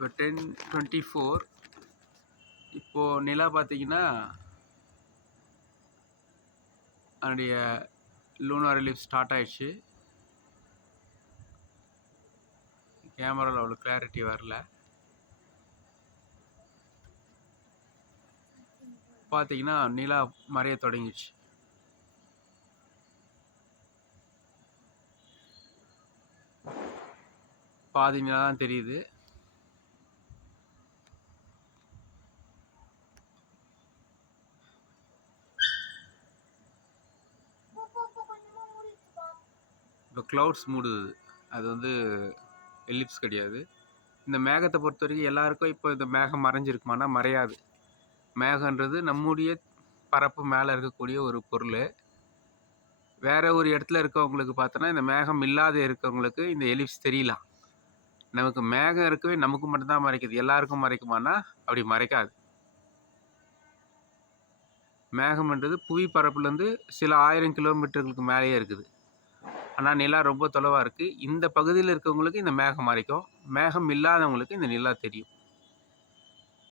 இப்போ 10:24. இப்போது நிலா பார்த்தீங்கன்னா அதனுடைய லூனார் எலிப்ஸ் ஸ்டார்ட் ஆயிடுச்சு. கேமராவில் அவ்வளோ கிளாரிட்டி வரல. பார்த்தீங்கன்னா நிலா மறைய தொடங்கிடுச்சு. பாதி நிலா தான் தெரியுது. இப்போ க்ளவுட்ஸ் மூடுது. அது வந்து எலிப்ஸ் கிடையாது. இந்த மேகத்தை பொறுத்த வரைக்கும் எல்லாருக்கும் இப்போ இந்த மேகம் மறைஞ்சிருக்குமானா மறையாது. மேகன்றது நம்முடைய பரப்பு மேலே இருக்கக்கூடிய ஒரு பொருள். வேற ஒரு இடத்துல இருக்கவங்களுக்கு பார்த்தோன்னா இந்த மேகம் இல்லாத இருக்கவங்களுக்கு இந்த எலிப்ஸ் தெரியலாம். நமக்கு மேகம் இருக்கவே நமக்கு மட்டும்தான் மறைக்குது. எல்லாருக்கும் மறைக்குமானா அப்படி மறைக்காது. மேகம்ன்றது புவி பரப்புலேருந்து சில 1000 கிலோமீட்டர்களுக்கு மேலேயே இருக்குது. ஆனால் நிலா ரொம்ப தொலைவாக இருக்குது. இந்த பகுதியில் இருக்கவங்களுக்கு இந்த மேகம் மறைக்கும். மேகம் இல்லாதவங்களுக்கு இந்த நிலா தெரியும்.